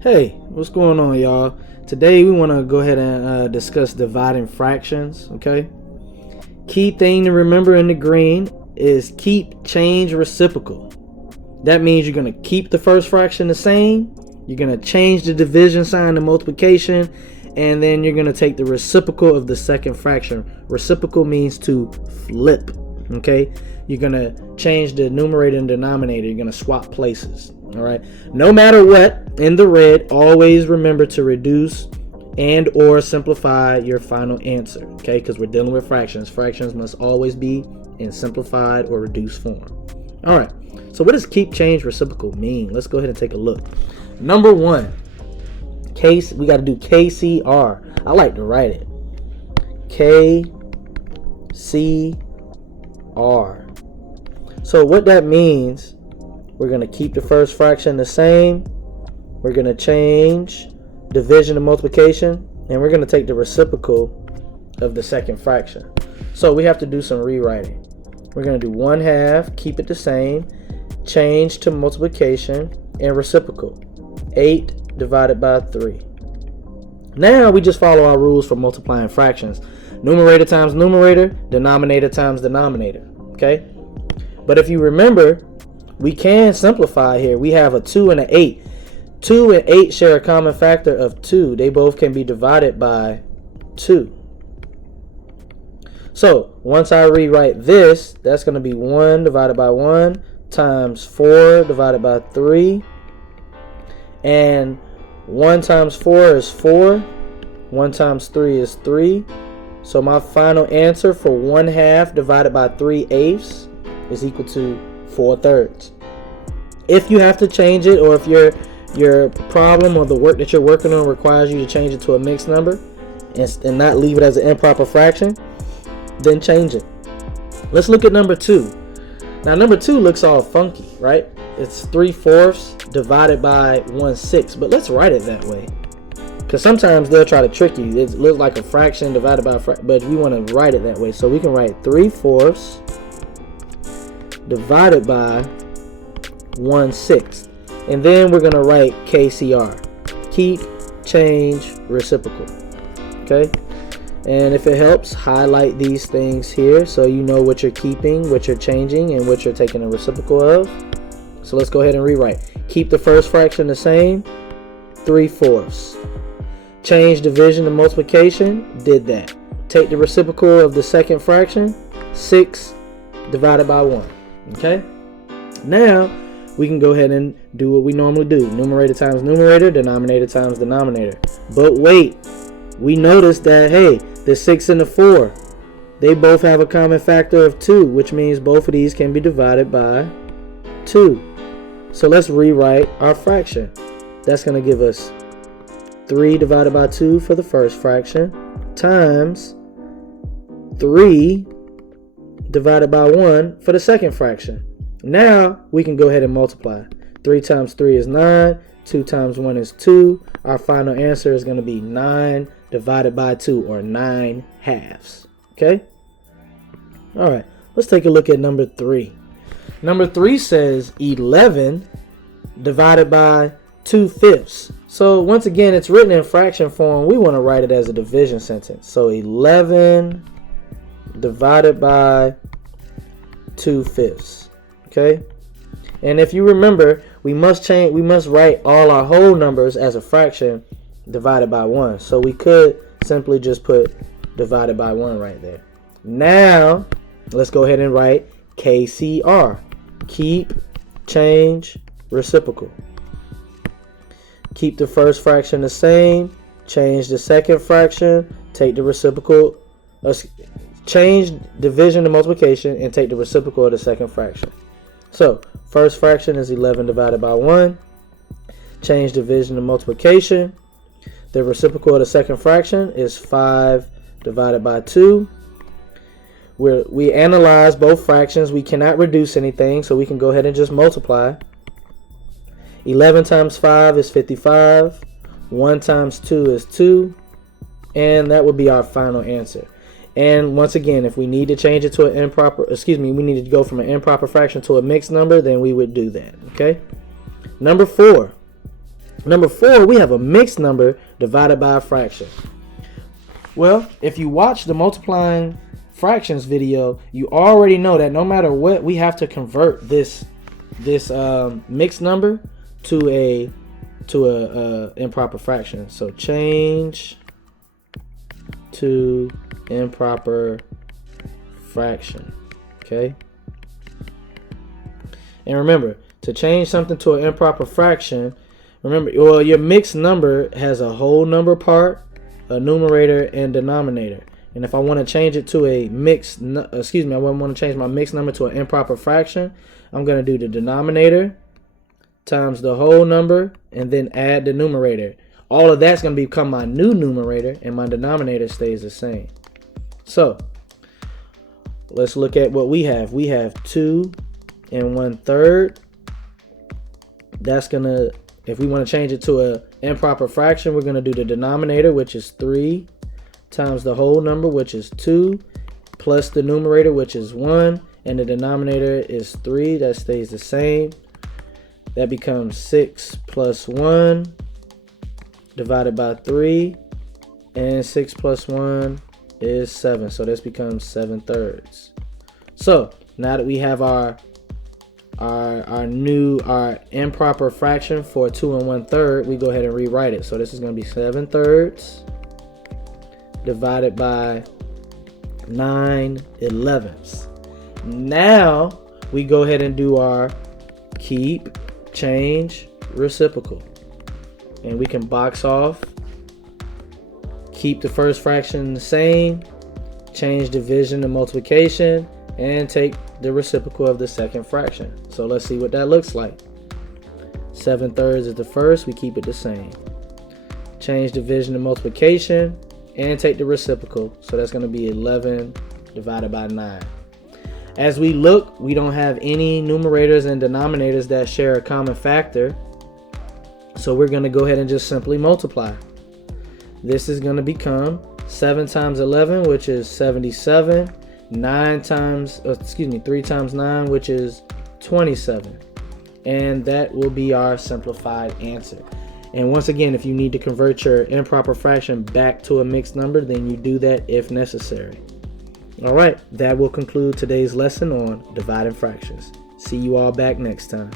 Hey, what's going on, y'all? Today we want to go ahead and discuss dividing fractions, okay? Key thing to remember in the green is keep change reciprocal. That means you're going to keep the first fraction the same, you're going to change the division sign to multiplication, and then you're going to take the reciprocal of the second fraction. Reciprocal means to flip, okay? You're going to change the numerator and denominator. You're going to swap places. All right. No matter what, in the red, always remember to reduce and or simplify your final answer. Okay, because we're dealing with fractions. Fractions must always be in simplified or reduced form. All right. So what does keep change reciprocal mean? Let's go ahead and take a look. Number one, we got to do KCR. I like to write it. KCR. So what that means, we're going to keep the first fraction the same. We're going to change division to multiplication. And we're going to take the reciprocal of the second fraction. So we have to do some rewriting. We're going to do 1/2, keep it the same, change to multiplication, and reciprocal. 8 divided by 3. Now we just follow our rules for multiplying fractions. Numerator times numerator, denominator times denominator. Okay? But if you remember, we can simplify here. We have a 2 and an 8. 2 and 8 share a common factor of 2. They both can be divided by 2. So once I rewrite this, that's going to be 1 divided by 1 times 4 divided by 3. And 1 times 4 is 4. 1 times 3 is 3. So my final answer for 1/2 divided by 3/8 is equal to 4/3. If you have to change it, or if your problem or the work that you're working on requires you to change it to a mixed number and not leave it as an improper fraction, then change it. Let's look at number 2. Now number 2 looks all funky, right? It's 3/4 divided by 1/6, but let's write it that way, because sometimes they'll try to trick you. It looks like a fraction divided by a fraction, but we want to write it that way. So we can write 3/4 divided by 1/6, and then we're going to write KCR, keep change reciprocal. Okay, and if it helps, highlight these things here so you know what you're keeping, what you're changing, and what you're taking a reciprocal of. So let's go ahead and rewrite. Keep the first fraction the same, 3/4. Change division to multiplication, did that. Take the reciprocal of the second fraction, 6 divided by 1. Okay, now we can go ahead and do what we normally do. Numerator times numerator, denominator times denominator. But wait, we noticed that, hey, the 6 and the 4, they both have a common factor of 2, which means both of these can be divided by 2. So let's rewrite our fraction. That's going to give us 3 divided by 2 for the first fraction times 3 divided by 1 for the second fraction. Now we can go ahead and multiply. 3 times 3 is 9. 2 times 1 is 2. Our final answer is going to be 9 divided by 2, or 9/2. Okay? All right. Let's take a look at number 3. Number 3 says 11 divided by 2/5. So once again, it's written in fraction form. We want to write it as a division sentence. So 11 divided by 2/5. Okay, and if you remember, we must write all our whole numbers as a fraction divided by 1. So we could simply just put divided by 1 right there. Now let's go ahead and write KCR, keep change reciprocal. Keep the first fraction the same, change the second fraction, take the reciprocal, change division to multiplication, and take the reciprocal of the second fraction. So first fraction is 11 divided by 1. Change division to multiplication. The reciprocal of the second fraction is 5 divided by 2. We analyze both fractions. We cannot reduce anything, so we can go ahead and just multiply. 11 times 5 is 55. 1 times 2 is 2. And that would be our final answer. And once again, if we need to change it to an improper, we need to go from an improper fraction to a mixed number, then we would do that. Okay. Number 4. Number 4, we have a mixed number divided by a fraction. Well, if you watch the multiplying fractions video, you already know that no matter what, we have to convert this mixed number to a improper fraction. So change to improper fraction. Okay. And remember, to change something to an improper fraction, remember, well, your mixed number has a whole number part, a numerator, and denominator. And if I want to change it to a mixed, I want to change my mixed number to an improper fraction, I'm going to do the denominator times the whole number and then add the numerator. All of that's going to become my new numerator, and my denominator stays the same. So let's look at what we have. We have 2 1/3. That's going to, if we want to change it to an improper fraction, we're going to do the denominator, which is 3, times the whole number, which is 2, plus the numerator, which is 1, and the denominator is 3. That stays the same. That becomes 6 plus 1 divided by 3, and 6 plus 1 is 7. So this becomes 7/3. So now that we have our improper fraction for 2 1/3, we go ahead and rewrite it. So this is going to be 7/3 divided by 9/11. Now we go ahead and do our keep, change, reciprocal. And we can box off, keep the first fraction the same, change division to multiplication, and take the reciprocal of the second fraction. So let's see what that looks like. 7/3 is the first, we keep it the same. Change division to multiplication and take the reciprocal. So that's going to be 11 divided by 9. As we look, we don't have any numerators and denominators that share a common factor. So we're going to go ahead and just simply multiply. This is going to become 7 times 11, which is 77. 3 times 9, which is 27. And that will be our simplified answer. And once again, if you need to convert your improper fraction back to a mixed number, then you do that if necessary. All right, that will conclude today's lesson on dividing fractions. See you all back next time.